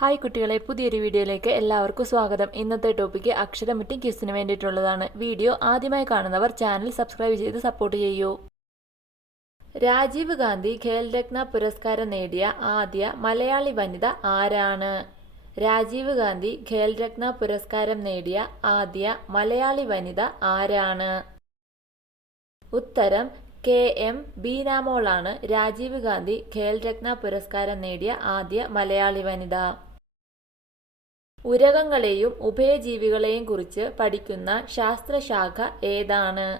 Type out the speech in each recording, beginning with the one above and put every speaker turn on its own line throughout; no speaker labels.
Hi കുട്ടികളെ പുതിയൊരു വീഡിയോയിലേക്ക് എല്ലാവർക്കും സ്വാഗതം. ഇന്നത്തെ ടോപ്പിക്ക് അക്ഷരമുറ്റി ക്യൂസിന് വേണ്ടിയിട്ടുള്ളതാണ്. വീഡിയോ ആദ്യമായി കാണുന്നവർ ചാനൽ സബ്സ്ക്രൈബ് ചെയ്ത് സപ്പോർട്ട് ചെയ്യൂ. രാജീവ് ഗാന്ധി ഖേൽരത്ന പുരസ്കാരം നേടിയ ആദ്യ മലയാളി വനിത ആരാണ്? രാജീവ് ഗാന്ധി ഖേൽരത്ന പുരസ്കാരം നേടിയ ആദ്യ മലയാളി വനിത ആരാണ്? ഉത്തരം കെ എം ബീനാമോളാണ് രാജീവ് ഗാന്ധി ഖേൽരത്ന പുരസ്കാരം നേടിയ ആദ്യ മലയാളി വനിത. ഉരകങ്ങളെയും ഉഭയജീവികളെയും കുറിച്ച് പഠിക്കുന്ന ശാസ്ത്രശാഖ ഏതാണ്?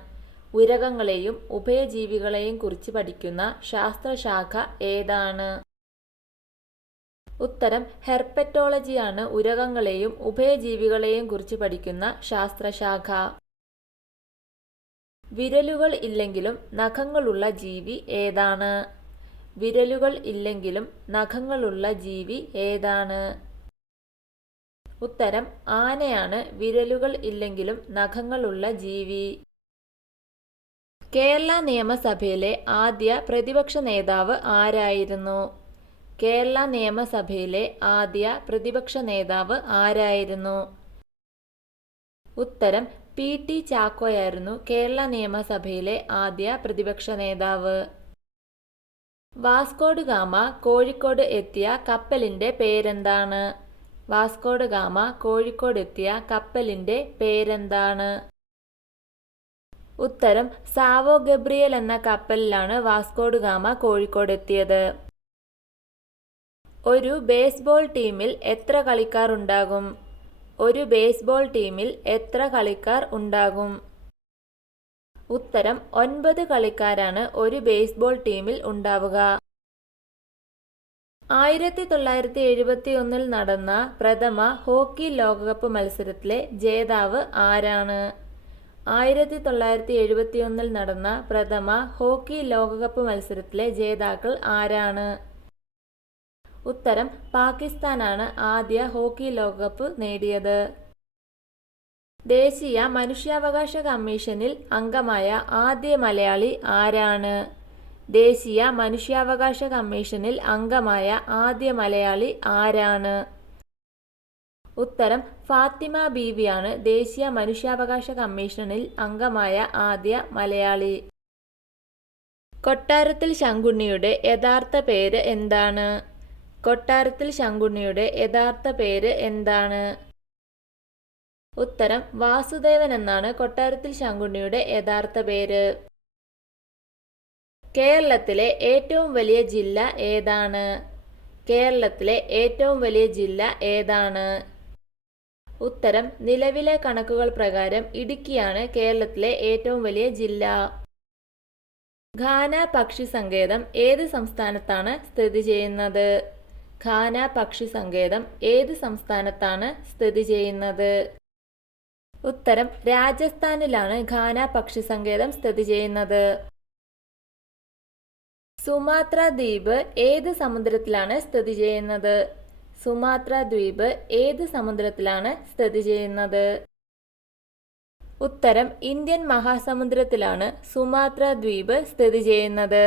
ഉരകങ്ങളെയും ഉഭയജീവികളെയും കുറിച്ച് പഠിക്കുന്ന ശാസ്ത്രശാഖ ഏതാണ്? ഉത്തരം ഹെർപ്പറ്റോളജിയാണ് ഉരകങ്ങളെയും ഉഭയജീവികളെയും കുറിച്ച് പഠിക്കുന്ന ശാസ്ത്രശാഖ. വിരലുകൾ ഇല്ലെങ്കിലും നഖങ്ങളുള്ള ജീവി ഏതാണ്? വിരലുകൾ ഇല്ലെങ്കിലും നഖങ്ങളുള്ള ജീവി ഏതാണ്? ഉത്തരം ആനയാണ് വിരലുകൾ ഇല്ലെങ്കിലും നഖങ്ങളുള്ള ജീവി. കേരള നിയമസഭയിലെ ആദ്യ പ്രതിപക്ഷ നേതാവ് ആരായിരുന്നു? കേരള നിയമസഭയിലെ ആദ്യ പ്രതിപക്ഷ നേതാവ് ആരായിരുന്നു? ഉത്തരം പി. ടി. ചാക്കോയായിരുന്നു കേരള നിയമസഭയിലെ ആദ്യ പ്രതിപക്ഷ നേതാവ്. വാസ്കോഡ് ഗാമ കോഴിക്കോട് എത്തിയ കപ്പലിന്റെ പേരെന്താണ്? വാസ്കോഡ് ഗാമ കോഴിക്കോട് എത്തിയ കപ്പലിന്റെ പേരെന്താണ്? ഉത്തരം സാവോ ഗബ്രിയൽ എന്ന കപ്പലിലാണ് വാസ്കോഡ് ഗാമ കോഴിക്കോട് എത്തിയത് ഒരു ബേസ്ബോൾ ടീമിൽ എത്ര കളിക്കാർ ഉണ്ടാകും? ഒരു ബേസ്ബോൾ ടീമിൽ എത്ര കളിക്കാർ ഉണ്ടാകും? ഉത്തരം ഒൻപത് കളിക്കാരാണ് ഒരു ബേസ്ബോൾ ടീമിൽ ഉണ്ടാവുക. ആയിരത്തി തൊള്ളായിരത്തി എഴുപത്തി ഒന്നിൽ നടന്ന പ്രഥമ ഹോക്കി ലോകകപ്പ് മത്സരത്തിലെ ജേതാവ് ആരാണ്? ആയിരത്തി തൊള്ളായിരത്തി എഴുപത്തി ഒന്നിൽ നടന്ന പ്രഥമ ഹോക്കി ലോകകപ്പ് മത്സരത്തിലെ ജേതാക്കൾ ആരാണ്? ഉത്തരം പാകിസ്ഥാനാണ് ആദ്യ ഹോക്കി ലോകകപ്പ് നേടിയത്. ദേശീയ മനുഷ്യാവകാശ കമ്മീഷനിൽ അംഗമായ ആദ്യ മലയാളി ആരാണ്? ദേശീയ മനുഷ്യാവകാശ കമ്മീഷനിൽ അംഗമായ ആദ്യ മലയാളി ആരാണ്? ഉത്തരം ഫാത്തിമ ബീവിയാണ് ദേശീയ മനുഷ്യാവകാശ കമ്മീഷനിൽ അംഗമായ ആദ്യ മലയാളി. കൊട്ടാരത്തിൽ ശങ്കുണ്ണിയുടെ യഥാർത്ഥ പേര് എന്താണ്? കൊട്ടാരത്തിൽ ശങ്കുണ്ണിയുടെ യഥാർത്ഥ പേര് എന്താണ്? ഉത്തരം വാസുദേവൻ എന്നാണ് കൊട്ടാരത്തിൽ ശങ്കുണ്ണിയുടെ യഥാർത്ഥ പേര്. കേരളത്തിലെ ഏറ്റവും വലിയ ജില്ല ഏതാണ്? കേരളത്തിലെ ഏറ്റവും വലിയ ജില്ല ഏതാണ്? ഉത്തരം നിലവിലെ കണക്കുകൾ പ്രകാരം ഇടുക്കിയാണ് കേരളത്തിലെ ഏറ്റവും വലിയ ജില്ല. ഖാന പക്ഷി സങ്കേതം ഏത് സംസ്ഥാനത്താണ് സ്ഥിതി ചെയ്യുന്നത്? ഖാന പക്ഷി സങ്കേതം ഏത് സംസ്ഥാനത്താണ് സ്ഥിതി ചെയ്യുന്നത്? ഉത്തരം രാജസ്ഥാനിലാണ് ഖാന പക്ഷി സങ്കേതം സ്ഥിതി ചെയ്യുന്നത്. സുമാത്ര ദ്വീപ് ഏത് സമുദ്രത്തിലാണ് സ്ഥിതി ചെയ്യുന്നത്? സുമാത്ര ദ്വീപ് ഏത് സമുദ്രത്തിലാണ് സ്ഥിതി ചെയ്യുന്നത്? ഉത്തരം ഇന്ത്യൻ മഹാസമുദ്രത്തിലാണ് സുമാത്ര ദ്വീപ് സ്ഥിതി ചെയ്യുന്നത്.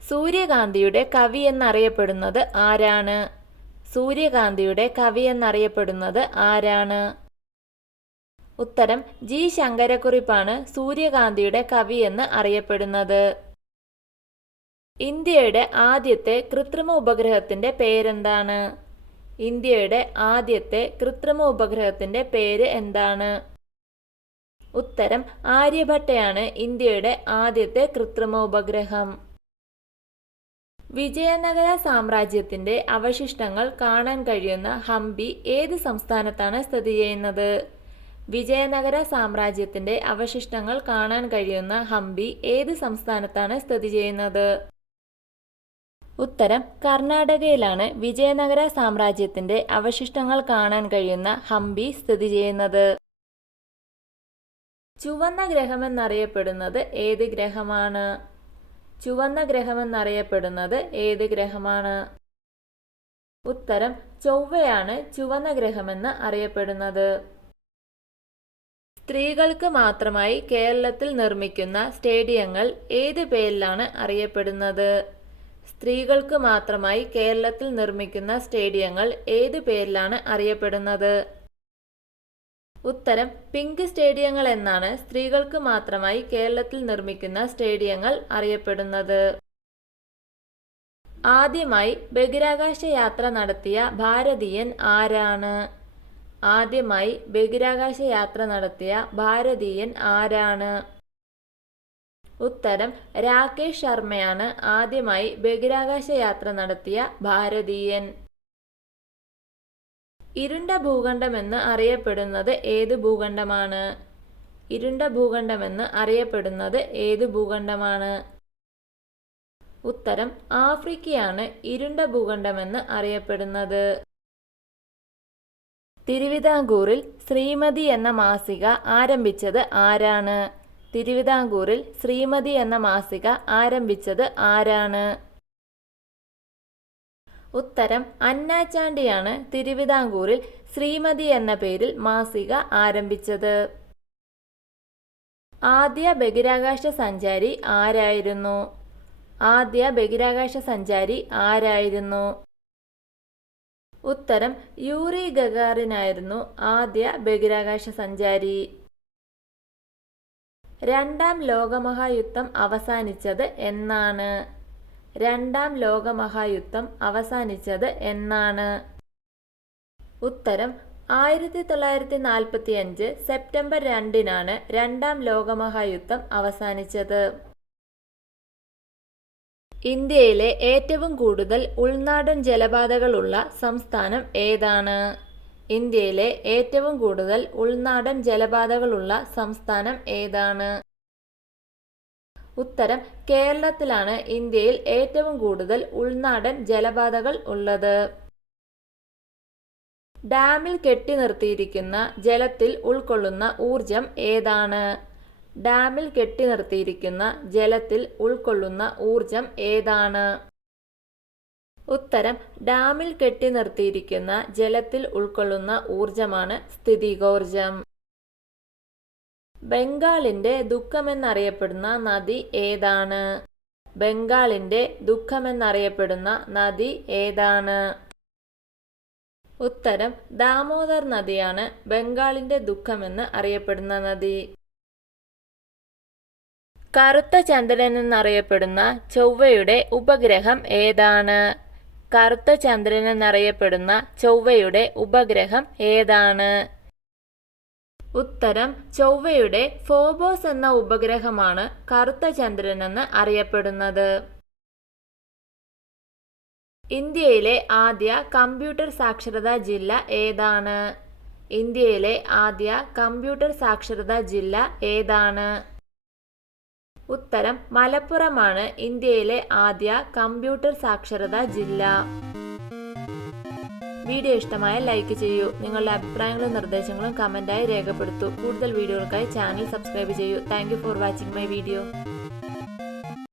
സൂര്യകാന്തിയുടെ കവി എന്നറിയപ്പെടുന്നത് ആരാണ്? സൂര്യകാന്തിയുടെ കവി എന്നറിയപ്പെടുന്നത് ആരാണ്? ഉത്തരം ജി. ശങ്കരക്കുറിപ്പാണ് സൂര്യകാന്തിയുടെ കവിയെന്ന് അറിയപ്പെടുന്നത്. ഇന്ത്യയുടെ ആദ്യത്തെ കൃത്രിമ ഉപഗ്രഹത്തിന്റെ പേരെന്താണ്? ഇന്ത്യയുടെ ആദ്യത്തെ കൃത്രിമ ഉപഗ്രഹത്തിന്റെ പേര് എന്താണ്? ഉത്തരം ആര്യഭട്ടയാണ് ഇന്ത്യയുടെ ആദ്യത്തെ കൃത്രിമ ഉപഗ്രഹം. വിജയനഗര സാമ്രാജ്യത്തിന്റെ അവശിഷ്ടങ്ങൾ കാണാൻ കഴിയുന്ന ഹംപി ഏത് സംസ്ഥാനത്താണ് സ്ഥിതി ചെയ്യുന്നത്? വിജയനഗര സാമ്രാജ്യത്തിന്റെ അവശിഷ്ടങ്ങൾ കാണാൻ കഴിയുന്ന ഹംപി ഏത് സംസ്ഥാനത്താണ് സ്ഥിതി ചെയ്യുന്നത്? ഉത്തരം കർണാടകയിലാണ് വിജയനഗര സാമ്രാജ്യത്തിന്റെ അവശിഷ്ടങ്ങൾ കാണാൻ കഴിയുന്ന ഹംപി സ്ഥിതി ചെയ്യുന്നത്. ചുവന്ന ഗ്രഹമെന്നറിയപ്പെടുന്നത് ഏത് ഗ്രഹമാണ്? ചുവന്ന ഗ്രഹമെന്നറിയപ്പെടുന്നത് ഏത് ഗ്രഹമാണ്? ഉത്തരം ചൊവ്വയാണ് ചുവന്ന ഗ്രഹമെന്ന് അറിയപ്പെടുന്നത്. സ്ത്രീകൾക്ക് മാത്രമായി കേരളത്തിൽ നിർമ്മിക്കുന്ന സ്റ്റേഡിയങ്ങൾ ഏത് പേരിലാണ് അറിയപ്പെടുന്നത്? സ്ത്രീകൾക്ക് മാത്രമായി കേരളത്തിൽ നിർമ്മിക്കുന്ന സ്റ്റേഡിയങ്ങൾ ഏത് പേരിലാണ് അറിയപ്പെടുന്നത്? ഉത്തരം പിങ്ക് സ്റ്റേഡിയങ്ങൾ എന്നാണ് സ്ത്രീകൾക്ക് മാത്രമായി കേരളത്തിൽ നിർമ്മിക്കുന്ന സ്റ്റേഡിയങ്ങൾ അറിയപ്പെടുന്നത്. ആദ്യമായി ബഹിരാകാശ യാത്ര നടത്തിയ ഭാരതീയൻ ആരാണ്? ആദ്യമായി ബഹിരാകാശ യാത്ര നടത്തിയ ഭാരതീയൻ ആരാണ്? ഉത്തരം രാകേഷ് ശർമ്മയാണ് ആദ്യമായി ബഹിരാകാശ യാത്ര നടത്തിയ ഭാരതീയൻ. ഇരുണ്ട ഭൂഖണ്ഡമെന്ന് അറിയപ്പെടുന്നത് ഏത് ഭൂഖണ്ഡമാണ്? ഇരുണ്ട ഭൂഖണ്ഡമെന്ന് അറിയപ്പെടുന്നത് ഏത് ഭൂഖണ്ഡമാണ്? ഉത്തരം ആഫ്രിക്കയാണ് ഇരുണ്ട ഭൂഖണ്ഡമെന്ന് അറിയപ്പെടുന്നത്. തിരുവിതാംകൂറിൽ ശ്രീമതി എന്ന മാസിക ആരംഭിച്ചത് ആരാണ്? തിരുവിതാംകൂറിൽ ശ്രീമതി എന്ന മാസിക ആരംഭിച്ചത് ആരാണ്? ഉത്തരം അന്നാച്ചാണ്ടിയാണ് തിരുവിതാംകൂറിൽ ശ്രീമതി എന്ന പേരിൽ മാസിക ആരംഭിച്ചത്. ആദ്യ ബഹിരാകാശ സഞ്ചാരി ആരായിരുന്നു? ആദ്യ ബഹിരാകാശ സഞ്ചാരി ആരായിരുന്നു? ഉത്തരം യൂറി ഗഗാറിനായിരുന്നു ആദ്യ ബഹിരാകാശ സഞ്ചാരി. രണ്ടാം ലോകമഹായുദ്ധം അവസാനിച്ചത് എന്നാണ്. രണ്ടാം ലോകമഹായുദ്ധം അവസാനിച്ചത് എന്നാണ്. ഉത്തരം ആയിരത്തി തൊള്ളായിരത്തി നാൽപ്പത്തി അഞ്ച് സെപ്റ്റംബർ രണ്ടിനാണ് രണ്ടാം ലോകമഹായുദ്ധം അവസാനിച്ചത്. ഇന്ത്യയിലെ ഏറ്റവും കൂടുതൽ ഉൾനാടൻ ജലപാതകളുള്ള സംസ്ഥാനം ഏതാണ്? ഇന്ത്യയിലെ ഏറ്റവും കൂടുതൽ ഉൾനാടൻ ജലപാതകളുള്ള സംസ്ഥാനം ഏതാണ്? ഉത്തരം കേരളത്തിലാണ് ഇന്ത്യയിൽ ഏറ്റവും കൂടുതൽ ഉൾനാടൻ ജലപാതകൾ ഉള്ളത്. ഡാമിൽ കെട്ടി നിർത്തിയിരിക്കുന്ന ജലത്തിൽ ഉൾക്കൊള്ളുന്ന ഊർജം ഏതാണ്? ഡാമിൽ കെട്ടി നിർത്തിയിരിക്കുന്ന ജലത്തിൽ ഉൾക്കൊള്ളുന്ന ഊർജം ഏതാണ്? ഉത്തരം ഡാമിൽ കെട്ടി നിർത്തിയിരിക്കുന്ന ജലത്തിൽ ഉൾക്കൊള്ളുന്ന ഊർജമാണ് സ്ഥിതികോർജം ബംഗാളിന്റെ ദുഃഖമെന്നറിയപ്പെടുന്ന നദി ഏതാണ്? ബംഗാളിന്റെ ദുഃഖമെന്നറിയപ്പെടുന്ന നദി ഏതാണ്? ഉത്തരം ദാമോദർ നദിയാണ് ബംഗാളിന്റെ ദുഃഖമെന്ന് അറിയപ്പെടുന്ന നദി. കറുത്ത ചന്ദ്രൻ എന്നറിയപ്പെടുന്ന ചൊവ്വയുടെ ഉപഗ്രഹം ഏതാണ്? കറുത്ത ചന്ദ്രൻ എന്നറിയപ്പെടുന്ന ചൊവ്വയുടെ ഉപഗ്രഹം ഏതാണ്? ഉത്തരം ചൊവ്വയുടെ ഫോബോസ് എന്ന ഉപഗ്രഹമാണ് കറുത്ത ചന്ദ്രൻ എന്ന് അറിയപ്പെടുന്നത്. ഇന്ത്യയിലെ ആദ്യ കമ്പ്യൂട്ടർ സാക്ഷരതാ ജില്ല ഏതാണ്? ഇന്ത്യയിലെ ആദ്യ കമ്പ്യൂട്ടർ സാക്ഷരതാ ജില്ല ഏതാണ്? ഉത്തരം മലപ്പുറമാണ് ഇന്ത്യയിലെ ആദ്യ കമ്പ്യൂട്ടർ സാക്ഷരതാ ജില്ല. വീഡിയോ ഇഷ്ടമായ ലൈക്ക് ചെയ്യൂ. നിങ്ങളുടെ അഭിപ്രായങ്ങളും നിർദ്ദേശങ്ങളും കമന്റായി രേഖപ്പെടുത്തൂ. കൂടുതൽ വീഡിയോകൾക്കായി ചാനൽ സബ്സ്ക്രൈബ് ചെയ്യൂ. Thank for watching my video